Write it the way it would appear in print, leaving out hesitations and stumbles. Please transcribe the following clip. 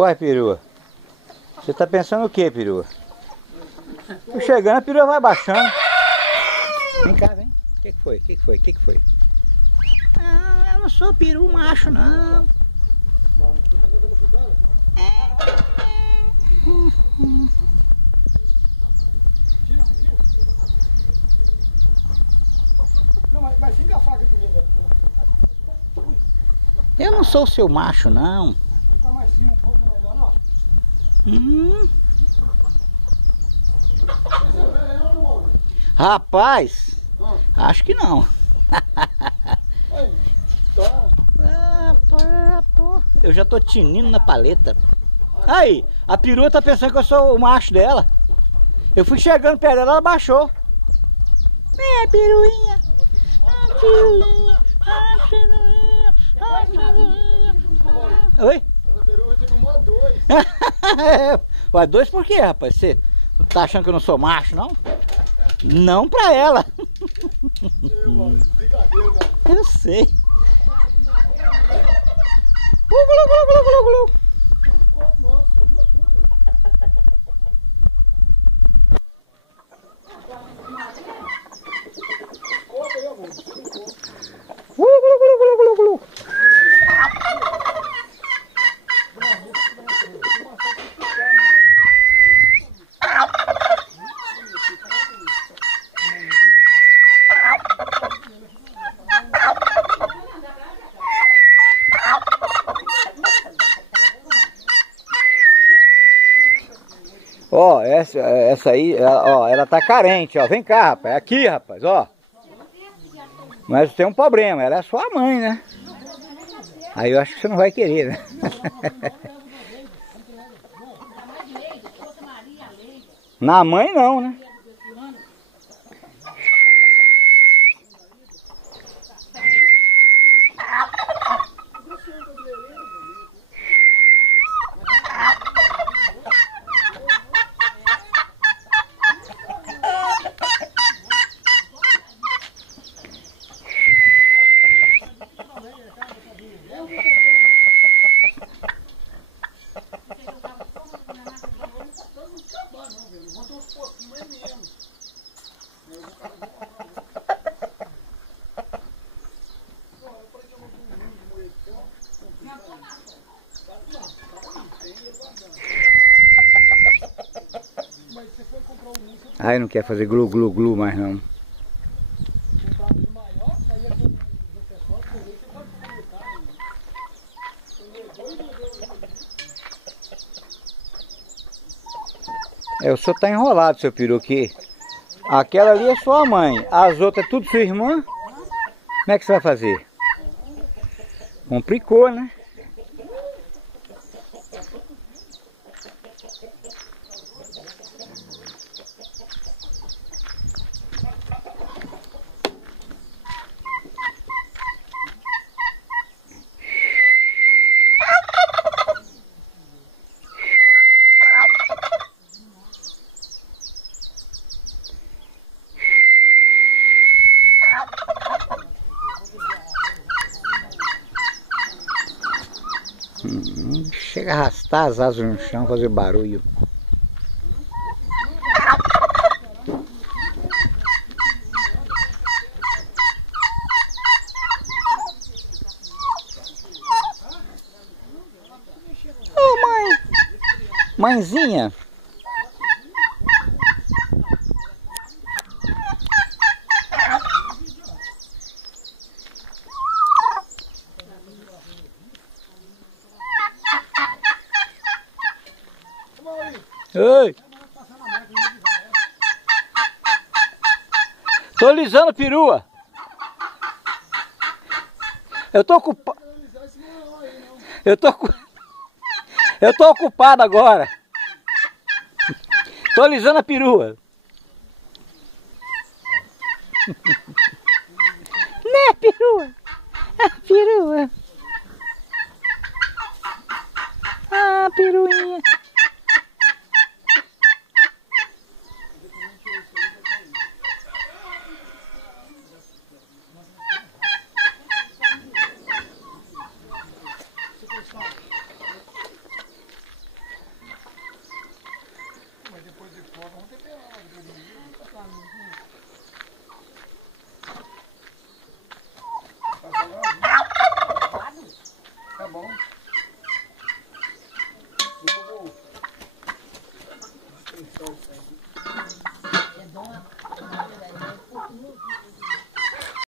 Uai, perua. Você tá pensando o que, perua? Tô chegando, a perua vai baixando. Vem cá, vem. O que foi? O que foi? O que foi? Ah, eu não sou peru macho, não. Mas fica a faca de mim, né? Eu não sou seu macho, não. Vou ficar mais fino um pouco, não é melhor, não? Rapaz, acho que não. Aí, tá. Eu já tô tinindo na paleta. Aí, a perua tá pensando que eu sou o macho dela. Eu fui chegando perto dela, ela baixou. Peruinha. Peruinha. Peruinha. Peruinha. Oi? Essa perua tem uma 2. Ué, 2 por quê, rapaz? Você tá achando que eu não sou macho, não? Não pra ela. Brincadeira, velho. Eu sei. Glu, glu, glu, glu, glu. Nossa, jogou tudo. Corta aí, amor. Glu, glu, glu, glu, glu, glu. Ó, essa aí, ó, ela tá carente, ó. Vem cá, rapaz. Aqui, rapaz, ó. Mas tem um problema, ela é sua mãe, né? Aí eu acho que você não vai querer, né? Na mãe não, né? Aí não quer fazer glu glu glu mais não. O senhor tá enrolado, seu peru, que aquela ali é sua mãe, as outras é tudo sua irmã. Como é que você vai fazer? Complicou, né? Chega a arrastar as asas no chão, fazer barulho. Ô mãe! Mãezinha! Oi! Tô lisando perua. Eu tô ocupado. Eu tô ocupado agora. Tô lisando a perua. Né, perua? Ah, perua. Ah, peruinha.